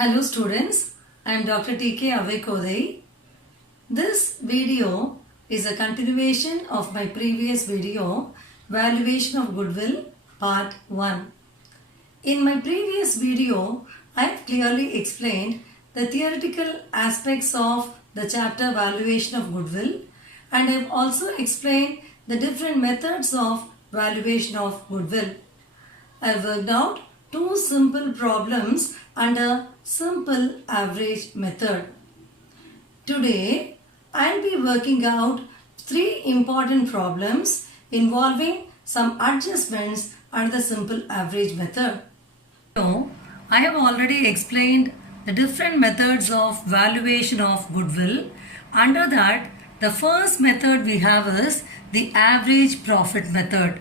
Hello students, I am Dr. T.K. Avekodai. This video is a continuation of my previous video, Valuation of Goodwill, Part 1. In my previous video, I have clearly explained the theoretical aspects of the chapter Valuation of Goodwill, and I have also explained the different methods of valuation of goodwill. I have worked out two simple problems under simple average method. Today, I will be working out three important problems involving some adjustments under the simple average method. So, I have already explained the different methods of valuation of goodwill. Under that, the first method we have is the average profit method.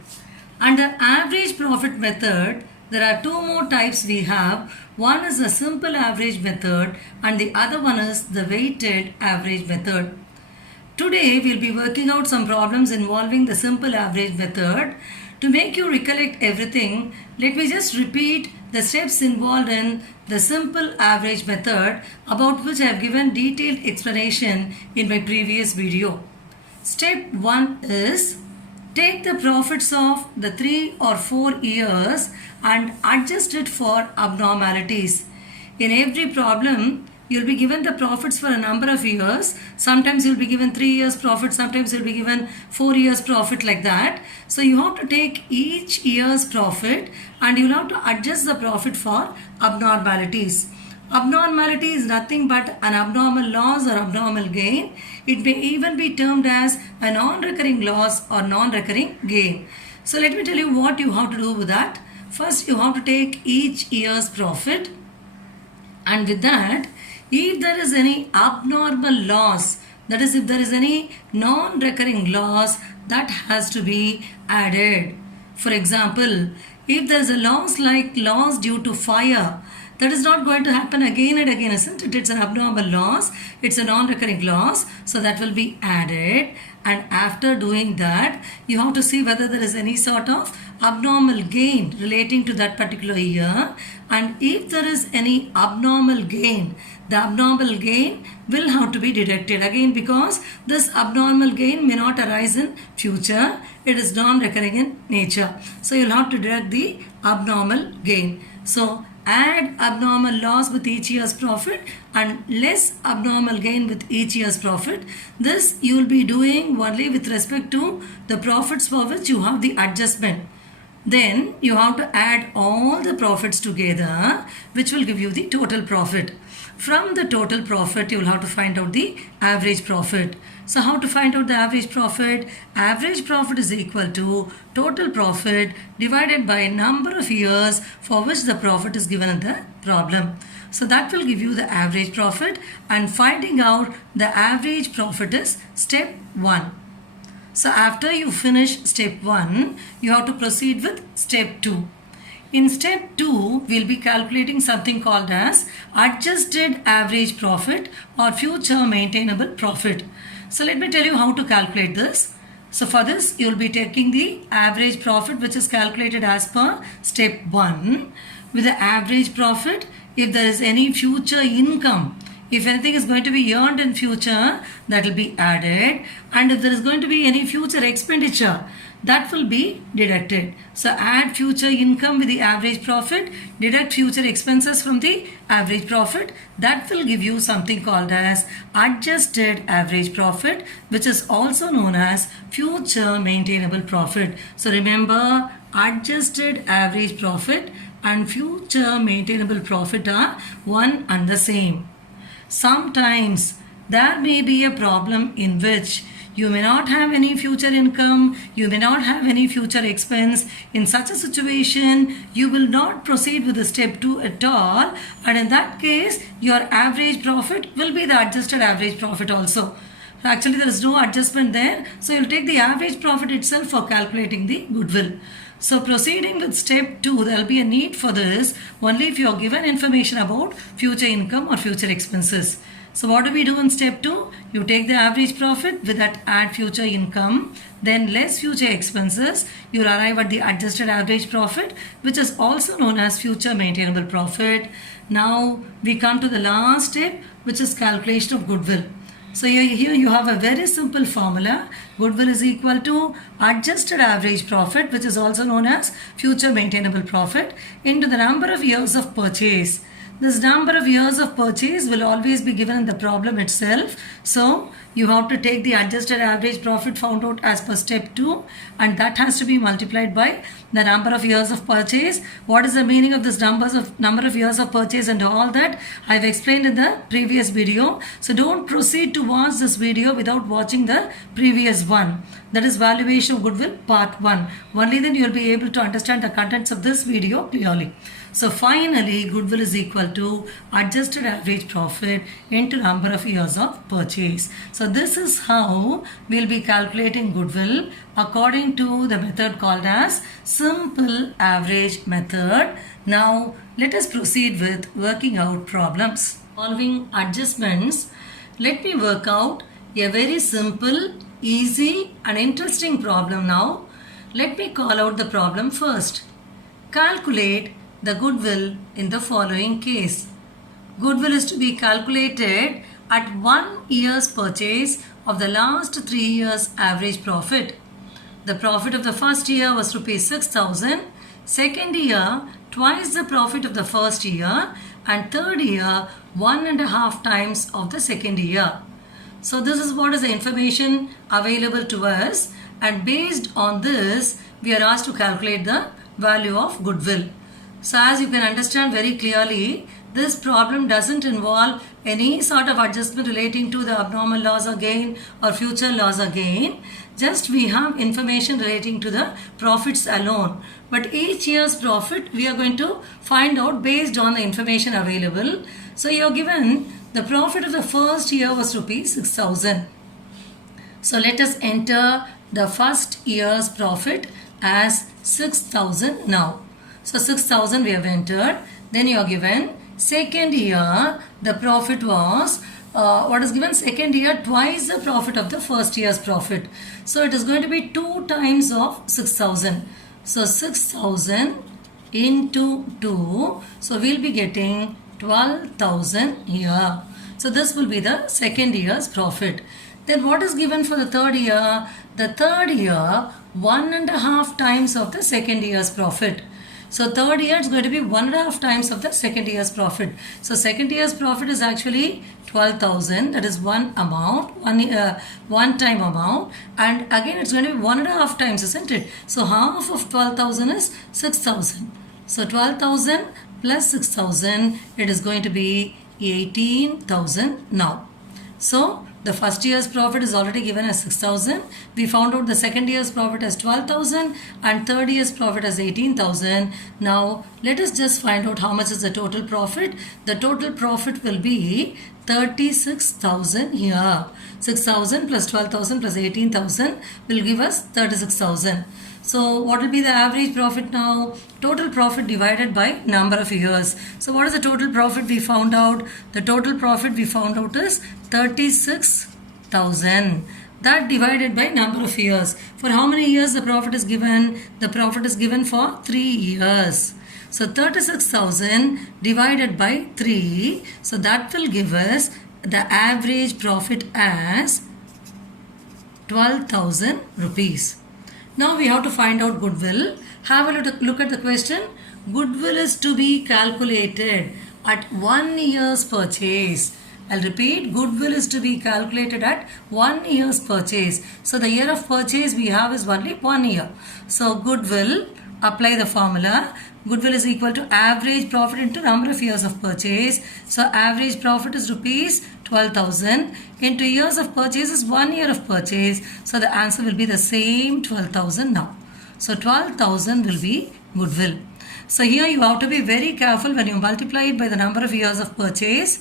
Under average profit method, there are two more types we have. One is the simple average method and the other one is the weighted average method. Today we will be working out some problems involving the simple average method. To make you recollect everything, let me just repeat the steps involved in the simple average method, about which I have given detailed explanation in my previous video. Step 1 is take the profits of the 3 or 4 years and adjust it for abnormalities. In every problem, you will be given the profits for a number of years. Sometimes you will be given 3 years profit, sometimes you will be given 4 years profit, like that. So you have to take each year's profit and you will have to adjust the profit for abnormalities. Abnormality is nothing but an abnormal loss or abnormal gain. It may even be termed as a non-recurring loss or non-recurring gain. So let me tell you what you have to do with that. First, you have to take each year's profit, and with that, if there is any abnormal loss, that is if there is any non-recurring loss, that has to be added. For example, if there is a loss like loss due to fire, that is not going to happen again and again, isn't it? It's an abnormal loss. It's a non-recurring loss. So that will be added. And after doing that, you have to see whether there is any sort of abnormal gain relating to that particular year. And if there is any abnormal gain, the abnormal gain will have to be deducted again, because this abnormal gain may not arise in future. It is non-recurring in nature. So you'll have to deduct the abnormal gain. So add abnormal loss with each year's profit and less abnormal gain with each year's profit. This you will be doing only with respect to the profits for which you have the adjustment. Then you have to add all the profits together, which will give you the total profit. From the total profit, you will have to find out the average profit. So how to find out the average profit? Average profit is equal to total profit divided by number of years for which the profit is given in the problem. So that will give you the average profit, and finding out the average profit is step 1. So after you finish step 1, you have to proceed with step 2. In step 2, we will be calculating something called as adjusted average profit or future maintainable profit. So let me tell you how to calculate this. So for this, you will be taking the average profit, which is calculated as per step 1. With the average profit, if there is any future income, if anything is going to be earned in future, that will be added. And if there is going to be any future expenditure, that will be deducted. So add future income with the average profit, deduct future expenses from the average profit. That will give you something called as adjusted average profit, which is also known as future maintainable profit. So remember, adjusted average profit and future maintainable profit are one and the same. Sometimes there may be a problem in which you may not have any future income, you may not have any future expense. In such a situation, you will not proceed with the step 2 at all, and in that case, your average profit will be the adjusted average profit also. Actually, there is no adjustment there, so you'll take the average profit itself for calculating the goodwill. So proceeding with step 2, there will be a need for this only if you are given information about future income or future expenses. So what do we do in step 2? You take the average profit, with that add future income, then less future expenses. You'll arrive at the adjusted average profit, which is also known as future maintainable profit. Now we come to the last step, which is calculation of goodwill. So here you have a very simple formula. Goodwill is equal to adjusted average profit, which is also known as future maintainable profit, into the number of years of purchase. This number of years of purchase will always be given in the problem itself. So you have to take the adjusted average profit found out as per step 2, and that has to be multiplied by the number of years of purchase. What is the meaning of this number of years of purchase and all that I've explained in the previous video. So don't proceed to watch this video without watching the previous one. That is valuation of goodwill part 1. Only then you will be able to understand the contents of this video clearly. So finally, goodwill is equal to adjusted average profit into number of years of purchase. So this is how we'll be calculating goodwill according to the method called as simple average method. Now let us proceed with working out problems. Solving adjustments, let me work out a very simple, easy and interesting problem now. Let me call out the problem first. Calculate the goodwill in the following case. Goodwill is to be calculated at 1 year's purchase of the last 3 years average profit. The profit of the first year was rupees 6,000, second year twice the profit of the first year, and third year 1.5 times of the second year. So this is what is the information available to us, and based on this we are asked to calculate the value of goodwill. So as you can understand very clearly, this problem doesn't involve any sort of adjustment relating to the abnormal loss or gain or future loss or gain. Just we have information relating to the profits alone. But each year's profit we are going to find out based on the information available. So you are given the profit of the first year was rupees 6,000. So let us enter the first year's profit as 6,000 now. So 6,000 we have entered. Then you are given second year the profit was what is given, second year twice the profit of the first year's profit. So it is going to be 2 times of 6,000. So 6,000 into 2. So we will be getting 12,000 here. So this will be the second year's profit. Then what is given for the third year? The third year 1.5 times of the second year's profit. So third year is going to be 1.5 times of the second year's profit. So second year's profit is actually 12,000. That is one amount, one time amount, and again it's going to be 1.5 times, isn't it? So half of 12,000 is 6,000. So 12,000 plus 6,000, it is going to be 18,000 now. So the first year's profit is already given as 6,000. We found out the second year's profit as 12,000 and third year's profit as 18,000. Now let us just find out how much is the total profit. The total profit will be 36,000 here. 6,000 plus 12,000 plus 18,000 will give us 36,000. So what will be the average profit now? Total profit divided by number of years. So what is the total profit we found out? The total profit we found out is 36,000. That divided by number of years. For how many years the profit is given? The profit is given for 3 years. So 36,000 divided by 3. So that will give us the average profit as 12,000 rupees. Now we have to find out goodwill. Have a look at the question. Goodwill is to be calculated at 1 year's purchase. I'll repeat, goodwill is to be calculated at 1 year's purchase. So the year of purchase we have is only 1 year. So goodwill, apply the formula. Goodwill is equal to average profit into number of years of purchase. So average profit is rupees 12,000 into years of purchase is 1 year of purchase. So the answer will be the same 12,000 now. So 12,000 will be goodwill. So here you have to be very careful when you multiply it by the number of years of purchase.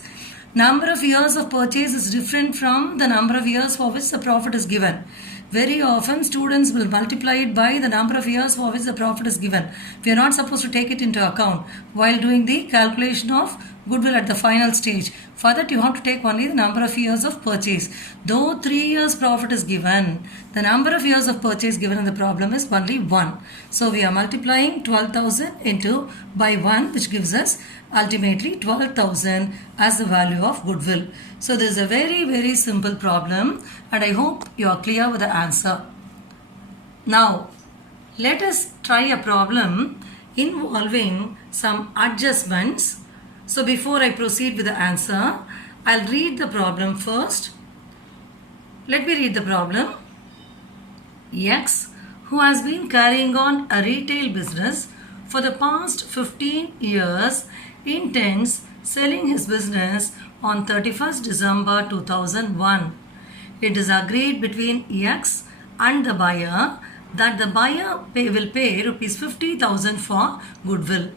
Number of years of purchase is different from the number of years for which the profit is given. Very often students will multiply it by the number of years for which the profit is given. We are not supposed to take it into account while doing the calculation of goodwill at the final stage. For that you have to take only the number of years of purchase. Though 3 years profit is given, the number of years of purchase given in the problem is only 1. So we are multiplying 12,000 into by 1, which gives us ultimately 12,000 as the value of goodwill. So this is a very simple problem, and I hope you are clear with the answer. Now let us try a problem involving some adjustments. So before I proceed with the answer, I'll read the problem first. Let me read the problem. X, who has been carrying on a retail business for the past 15 years, intends selling his business on 31st December 2001. It is agreed between X and the buyer that the buyer will pay rupees 50,000 for goodwill.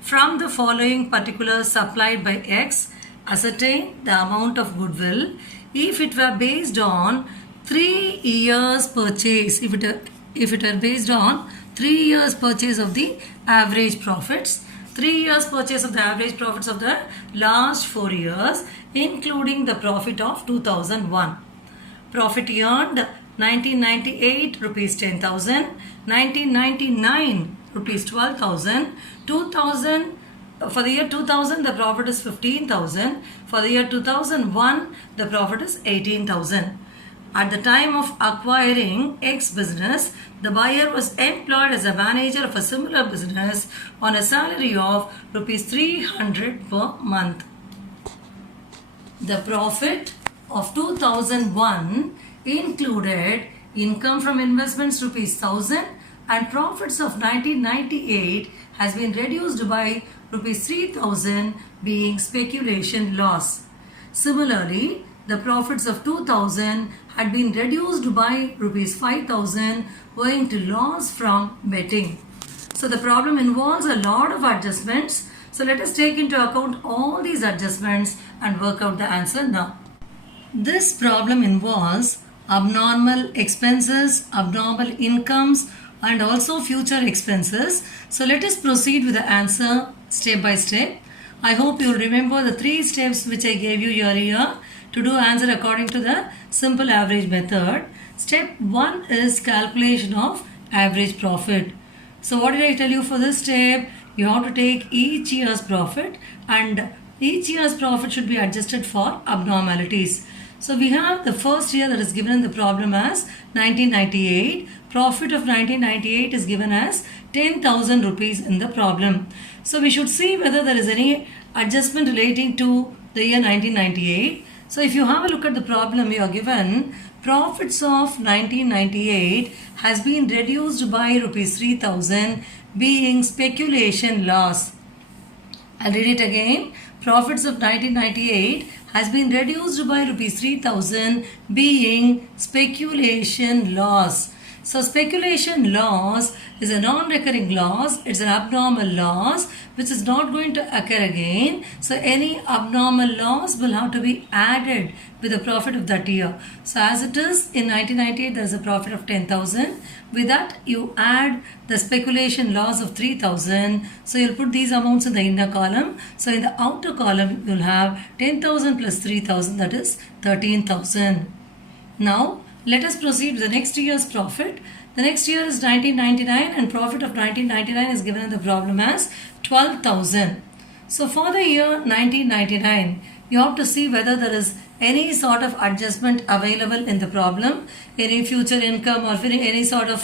From the following particulars supplied by X, ascertain the amount of goodwill if it were based on 3 years purchase. If it were based on 3 years purchase of the average profits, 3 years purchase of the average profits of the last 4 years, including the profit of 2001. Profit earned 1998 rupees 10,000, 1999 rupees 12,000, 2000 for the year 2000 the profit is 15,000, for the year 2001 the profit is 18,000. At the time of acquiring X business, the buyer was employed as a manager of a similar business on a salary of rupees 300 per month. The profit of 2001 included income from investments rupees 1,000 and profits of 1998 has been reduced by rupees 3,000 being speculation loss. Similarly, the profits of 2000 had been reduced by rupees 5,000 owing to loss from betting. So the problem involves a lot of adjustments. So let us take into account all these adjustments and work out the answer now. This problem involves abnormal expenses, abnormal incomes, and also future expenses. So let us proceed with the answer step by step. I hope you will remember the 3 steps which I gave you earlier to do answer according to the simple average method. Step 1 is calculation of average profit. So what did I tell you for this step? You have to take each year's profit, and each year's profit should be adjusted for abnormalities. So we have the first year that is given in the problem as 1998. Profit of 1998 is given as 10,000 rupees in the problem. So we should see whether there is any adjustment relating to the year 1998. So if you have a look at the problem, you are given profits of 1998 has been reduced by rupees 3,000 being speculation loss. I'll read it again. Profits of 1998 has been reduced by rupees 3,000 being speculation loss. So speculation loss is a non-recurring loss. It's an abnormal loss which is not going to occur again. So any abnormal loss will have to be added with the profit of that year. So as it is in 1998 there is a profit of 10,000. With that you add the speculation loss of 3,000. So you'll put these amounts in the inner column. So in the outer column you'll have 10,000 plus 3,000, that is 13,000. Now let us proceed with the next year's profit. The next year is 1999 and profit of 1999 is given in the problem as 12,000. So for the year 1999, you have to see whether there is any sort of adjustment available in the problem, any future income or any sort of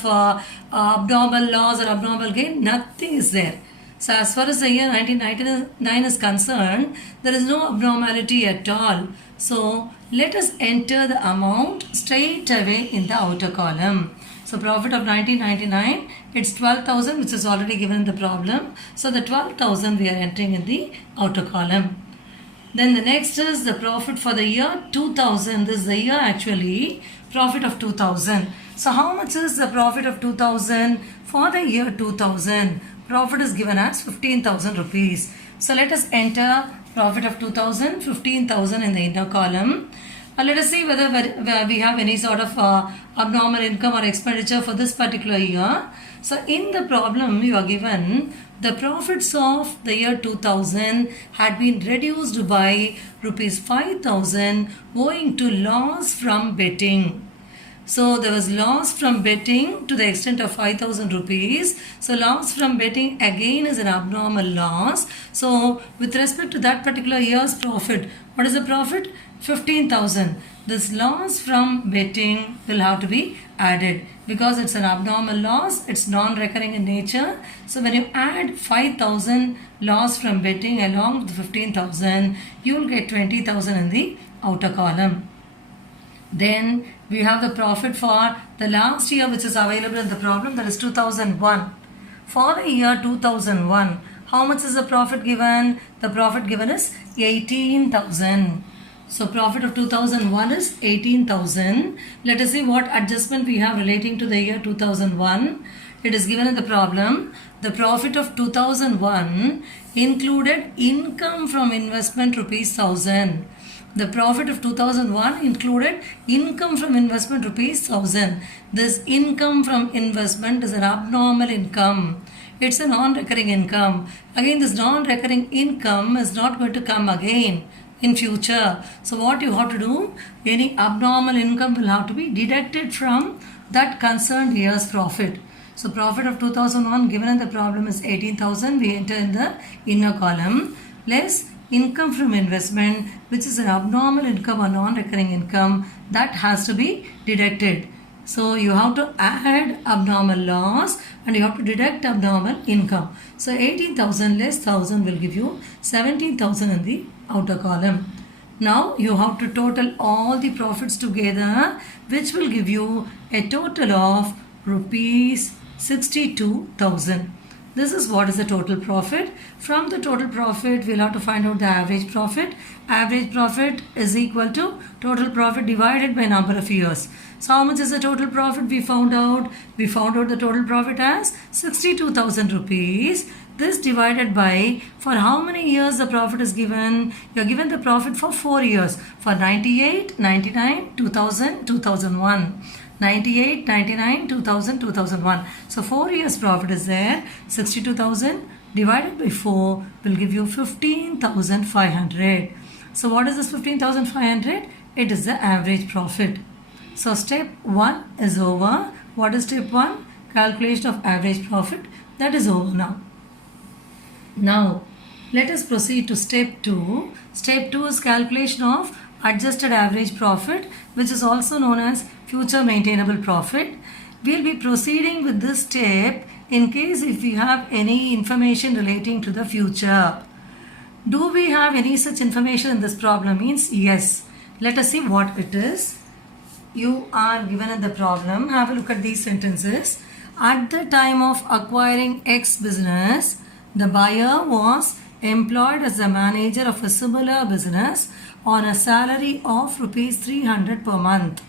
abnormal loss or abnormal gain. Nothing is there. So as far as the year 1999 is concerned, there is no abnormality at all. So let us enter the amount straight away in the outer column. So profit of 1999, it's 12,000 which is already given in the problem. So the 12,000 we are entering in the outer column. Then the next is the profit for the year 2000. This is the year actually, profit of 2000. So how much is the profit of 2000 for the year 2000? Profit is given as 15,000 rupees. So let us enter profit of 2000, 15,000 in the inner column. Let us see whether we have any sort of abnormal income or expenditure for this particular year. So in the problem you are given the profits of the year 2000 had been reduced by rupees 5,000 owing to loss from betting. So there was loss from betting to the extent of 5,000 rupees. So loss from betting again is an abnormal loss. So with respect to that particular year's profit, what is the profit? 15,000. This loss from betting will have to be added because it's an abnormal loss. It's non-recurring in nature. So when you add 5,000 loss from betting along with 15,000, you will get 20,000 in the outer column. Then we have the profit for the last year which is available in the problem, that is 2001. For the year 2001, how much is the profit given? The profit given is 18,000. So profit of 2001 is 18,000. Let us see what adjustment we have relating to the year 2001. It is given in the problem. The profit of 2001 included income from investment rupees 1,000. The profit of 2001 included income from investment rupees 1,000. This income from investment is an abnormal income. It's a non-recurring income. Again, this non-recurring income is not going to come again in future. So what you have to do, any abnormal income will have to be deducted from that concerned year's profit. So profit of 2001 given in the problem is 18,000. We enter in the inner column. Less income from investment, which is an abnormal income or non-recurring income, that has to be deducted. So you have to add abnormal loss and you have to deduct abnormal income. So 18,000 less 1,000 will give you 17,000 in the outer column. Now you have to total all the profits together, which will give you a total of rupees 62,000. This is what is the total profit. From the total profit, we'll have to find out the average profit. Average profit is equal to total profit divided by number of years. So how much is the total profit we found out? We found out the total profit as 62,000 rupees. This divided by, for how many years the profit is given? You are given the profit for 4 years. For 98, 99, 2000, 2001. 98, 99, 2000, 2001. So 4 years profit is there. 62,000 divided by 4 will give you 15,500. So what is this 15,500? It is the average profit. So step 1 is over. What is step 1? Calculation of average profit. That is over now. Now let us proceed to step 2. Step 2 is calculation of adjusted average profit, which is also known as future maintainable profit. We will be proceeding with this step in case if we have any information relating to the future. Do we have any such information in this problem? Means yes. Let us see what it is. You are given in the problem. Have a look at these sentences. At the time of acquiring X business, the buyer was employed as the manager of a similar business on a salary of rupees 300 per month.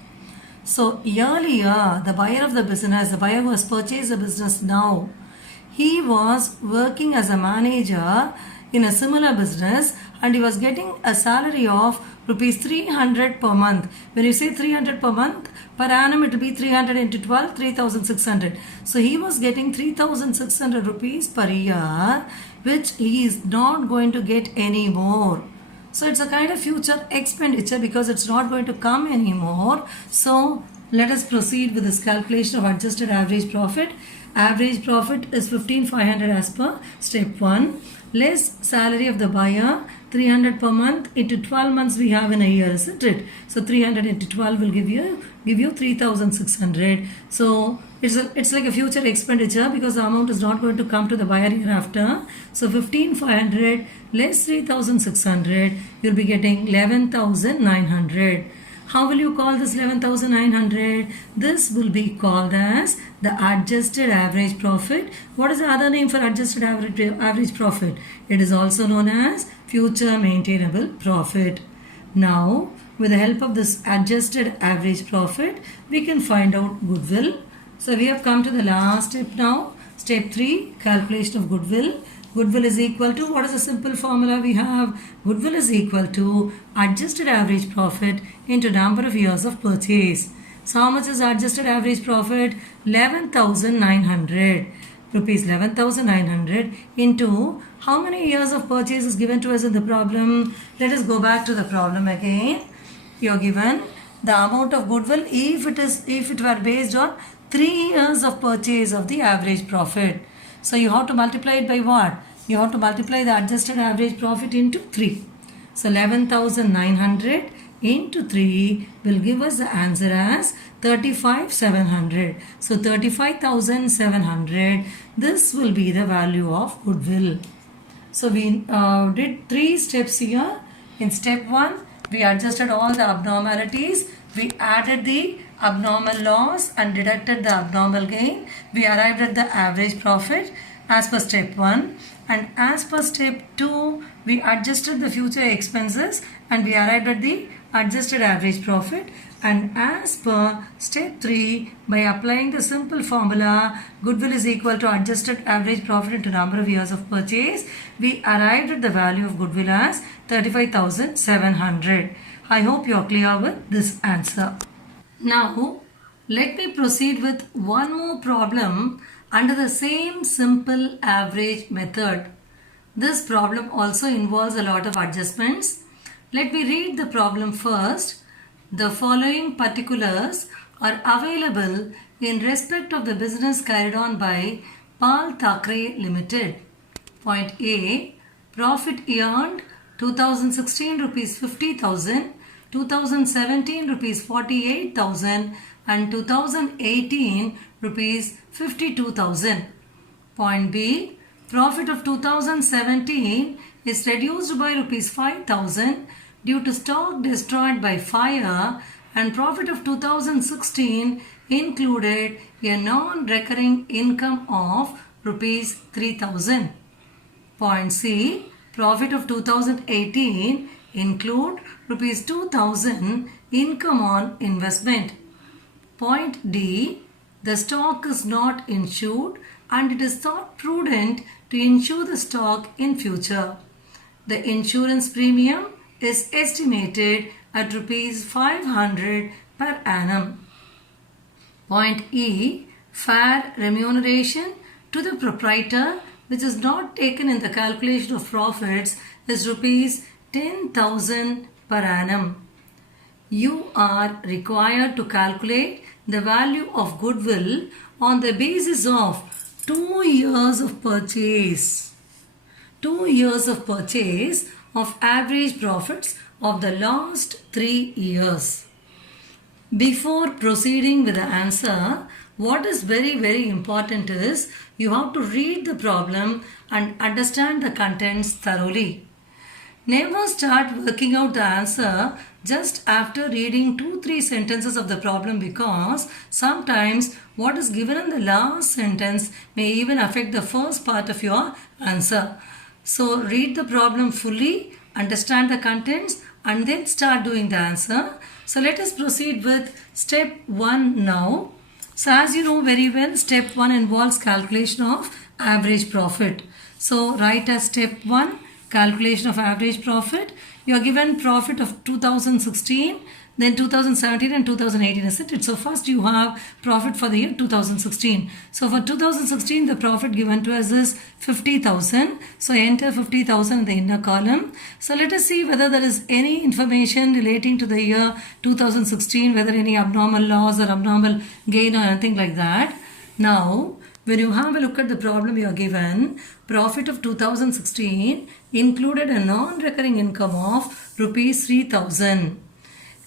So earlier, the buyer of the business, the buyer who has purchased the business now, he was working as a manager in a similar business and he was getting a salary of rupees 300 per month. When you say 300 per month, per annum it will be 300 into 12, 3,600. So he was getting 3,600 rupees per year, which he is not going to get any more. So it's a kind of future expenditure because it's not going to come anymore. So let us proceed with this calculation of adjusted average profit. Average profit is 15,500 as per step 1. Less salary of the buyer, 300 per month into 12 months we have in a year, isn't it? So 300 into 12 will give you 3,600. So it's like a future expenditure because the amount is not going to come to the buyer hereafter. So 15,500 less 3,600, you'll be getting 11,900. How will you call this 11,900? This will be called as the adjusted average profit. What is the other name for adjusted average profit? It is also known as future maintainable profit. Now, with the help of this adjusted average profit, we can find out goodwill. So we have come to the last step now. Step 3, calculation of goodwill. Goodwill is equal to, what is the simple formula we have? Goodwill is equal to adjusted average profit into number of years of purchase. So how much is adjusted average profit? 11,900 rupees. 11,900 into how many years of purchase is given to us in the problem? Let us go back to the problem again. You are given the amount of goodwill if it were based on 3 years of purchase of the average profit. So you have to multiply it by what? You have to multiply the adjusted average profit into 3. So 11,900 into 3 will give us the answer as 35,700. So 35,700, this will be the value of goodwill. So we did 3 steps here. In step 1, we adjusted all the abnormalities. We added the abnormal loss and deducted the abnormal gain. We arrived at the average profit as per step 1. And as per step 2, we adjusted the future expenses and we arrived at the adjusted average profit. And as per step 3, by applying the simple formula, goodwill is equal to adjusted average profit into number of years of purchase, we arrived at the value of goodwill as 35,700. I hope you are clear with this answer. Now, let me proceed with one more problem under the same simple average method. This problem also involves a lot of adjustments. Let me read the problem first. The following particulars are available in respect of the business carried on by Pal Thackeray Limited. Point A. Profit earned 2016 rupees 50,000, 2017 rupees 48,000 and 2018 rupees 52,000. Point B. Profit of 2017 is reduced by rupees 5,000 due to stock destroyed by fire, and profit of 2016 included a non-recurring income of rupees 3,000. Point C. Profit of 2018 include rupees 2,000 income on investment. Point D. The stock is not insured and it is thought prudent to insure the stock in future. The insurance premium is estimated at rupees 500 per annum. Point E. Fair remuneration to the proprietor which is not taken in the calculation of profits is rupees 10,000 per annum. You are required to calculate the value of goodwill on the basis of 2 years of purchase. 2 years of purchase of average profits of the last 3 years. Before proceeding with the answer, what is very important is you have to read the problem and understand the contents thoroughly. Never start working out the answer just after reading 2-3 sentences of the problem, because sometimes what is given in the last sentence may even affect the first part of your answer. So read the problem fully, understand the contents and then start doing the answer. So let us proceed with step 1 now. So as you know very well, step 1 involves calculation of average profit. So write as step 1, calculation of average profit. You are given profit of 2016, then 2017 and 2018, isn't it? So first you have profit for the year 2016. So for 2016, the profit given to us is 50,000. So enter 50,000 in the inner column. So let us see whether there is any information relating to the year 2016, whether any abnormal loss or abnormal gain or anything like that. Now, when you have a look at the problem, you are given profit of 2016 included a non-recurring income of rupees 3,000.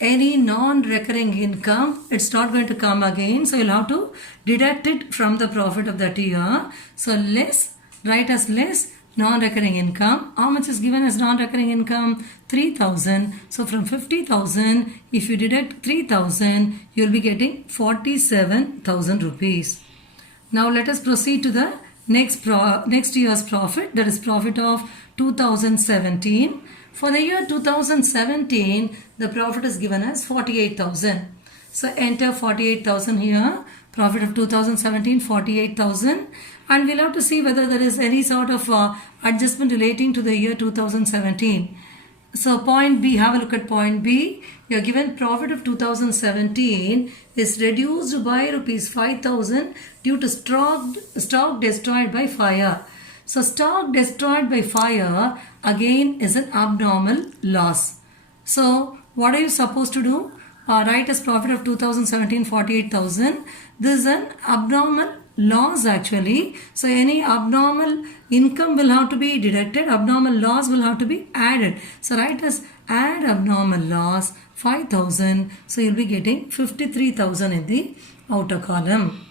Any non-recurring income, it's not going to come again. So you'll have to deduct it from the profit of that year. So less, write as less non-recurring income. How much is given as non-recurring income? 3,000. So from 50,000, if you deduct 3,000, you'll be getting 47,000 rupees. Now let us proceed to the next year's profit, that is profit of 2017. For the year 2017, the profit is given as 48,000. So enter 48,000 here. Profit of 2017, 48,000. And we'll have to see whether there is any sort of adjustment relating to the year 2017. So point B, have a look at point B. You are given profit of 2017 is reduced by rupees 5,000 due to stock destroyed by fire. So stock destroyed by fire again is an abnormal loss. So what are you supposed to do? Write as profit of 2017 48,000. This is an abnormal loss actually. So any abnormal income will have to be deducted. Abnormal loss will have to be added. So write as add abnormal loss 5,000. So you'll be getting 53,000 in the outer column.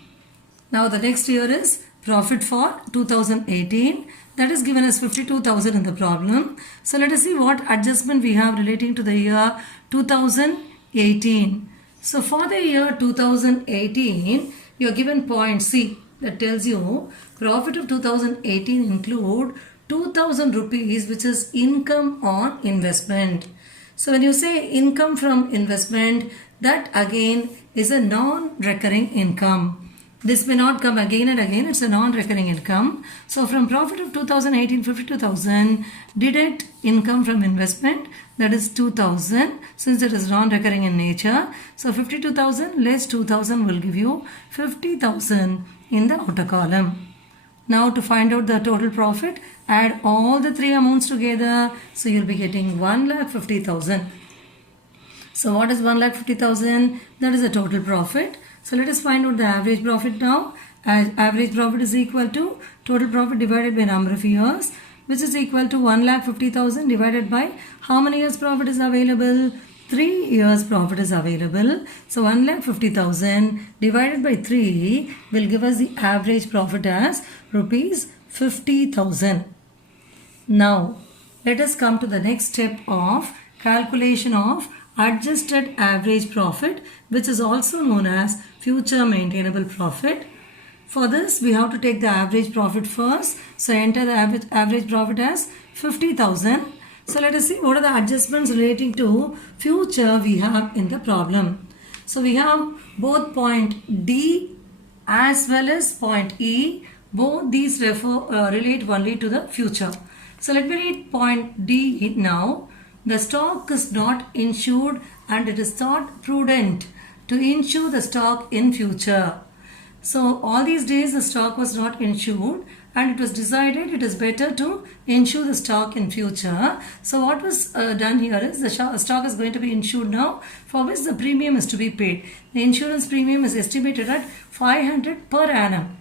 Now the next year is profit for 2018. That is given as 52,000 in the problem. So let us see what adjustment we have relating to the year 2018. So for the year 2018, you are given point C that tells you profit of 2018 include 2,000 rupees which is income on investment. So when you say income from investment, that again is a non-recurring income. This may not come again and again. It's a non-recurring income. So from profit of 2018, 52,000, deduct income from investment, that is 2,000, since it is non-recurring in nature. So 52,000 less 2,000 will give you 50,000 in the outer column. Now to find out the total profit, add all the three amounts together. So you'll be getting 1,50,000. So what is 1,50,000? That is the total profit. So let us find out the average profit now. Average profit is equal to total profit divided by number of years, which is equal to 1,50,000 divided by how many years profit is available? 3 years profit is available. So 1,50,000 divided by 3 will give us the average profit as rupees 50,000. Now let us come to the next step of calculation of adjusted average profit, which is also known as future maintainable profit. For this, we have to take the average profit first. So enter the average profit as 50,000. So let us see what are the adjustments relating to future we have in the problem. So we have both point D as well as point E. Both these relate only to the future. So let me read point D now. The stock is not insured and it is thought prudent to insure the stock in future. So all these days the stock was not insured and it was decided it is better to insure the stock in future. So what was done here is the stock is going to be insured now, for which the premium is to be paid. The insurance premium is estimated at 500 per annum.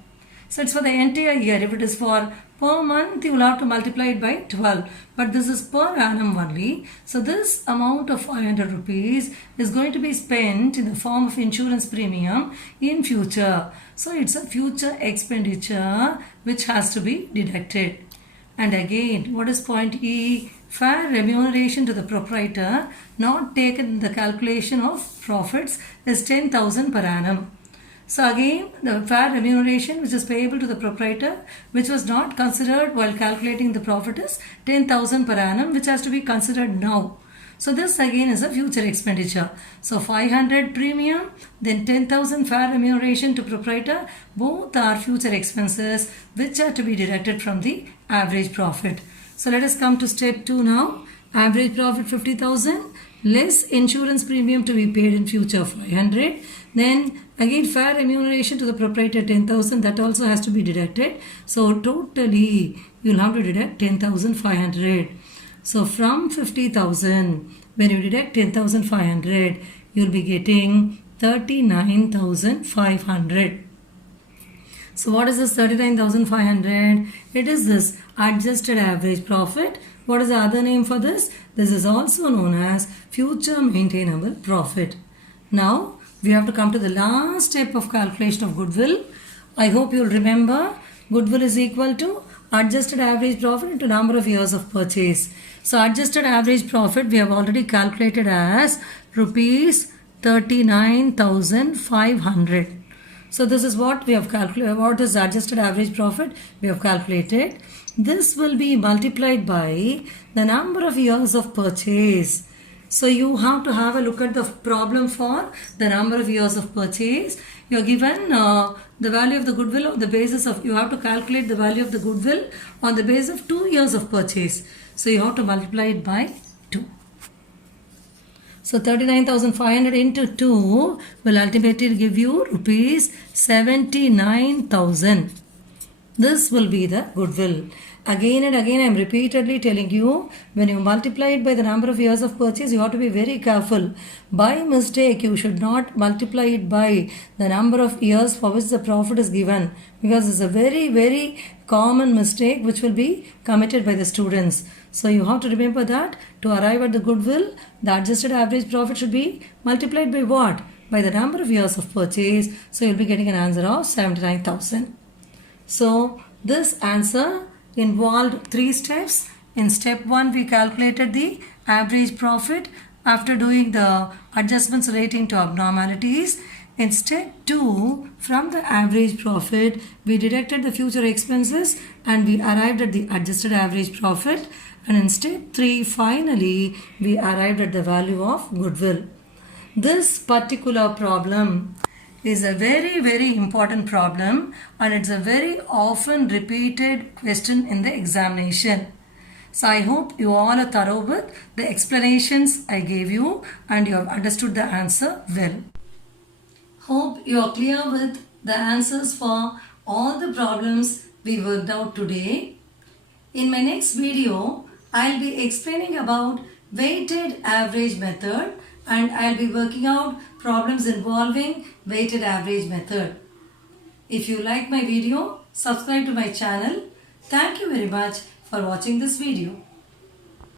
So it's for the entire year. If it is for per month, you will have to multiply it by 12. But this is per annum only. So this amount of 500 rupees is going to be spent in the form of insurance premium in future. So it's a future expenditure which has to be deducted. And again, what is point E? Fair remuneration to the proprietor not taken in the calculation of profits is 10,000 per annum. So again, the fair remuneration which is payable to the proprietor, which was not considered while calculating the profit, is 10,000 per annum, which has to be considered now. So this again is a future expenditure. So 500 premium, then 10,000 fair remuneration to proprietor, both are future expenses which are to be deducted from the average profit. So let us come to step 2 now. Average profit 50,000 less insurance premium to be paid in future 500. Then again fair remuneration to the proprietor 10,000, that also has to be deducted. So totally you will have to deduct 10,500. So from 50,000, when you deduct 10,500, you will be getting 39,500. So what is this 39,500? It is this adjusted average profit. What is the other name for this? This is also known as future maintainable profit. Now we have to come to the last step of calculation of goodwill. I hope you will remember goodwill is equal to adjusted average profit into number of years of purchase. So adjusted average profit we have already calculated as rupees 39,500. So this is what we have calculated. What is adjusted average profit we have calculated. This will be multiplied by the number of years of purchase. So you have to have a look at the problem for the number of years of purchase. You are given the value of the goodwill on the basis of, you have to calculate the value of the goodwill on the basis of 2 years of purchase. So you have to multiply it by 2. So 39,500 into 2 will ultimately give you rupees 79,000. This will be the goodwill. Again and again I am repeatedly telling you, when you multiply it by the number of years of purchase, you have to be very careful. By mistake, you should not multiply it by the number of years for which the profit is given, because it's a very common mistake which will be committed by the students. So you have to remember that to arrive at the goodwill, the adjusted average profit should be multiplied by what? By the number of years of purchase. So you'll be getting an answer of 79,000. So this answer involved 3 steps. In step 1, we calculated the average profit after doing the adjustments relating to abnormalities. In step 2, from the average profit, we deducted the future expenses and we arrived at the adjusted average profit. And in step 3, finally, we arrived at the value of goodwill. This particular problem is a very important problem, and it's a very often repeated question in the examination. So I hope you all are thorough with the explanations I gave you and you have understood the answer well. Hope you are clear with the answers for all the problems we worked out today. In my next video, I'll be explaining about weighted average method, and I'll be working out problems involving weighted average method. If you like my video, subscribe to my channel. Thank you very much for watching this video.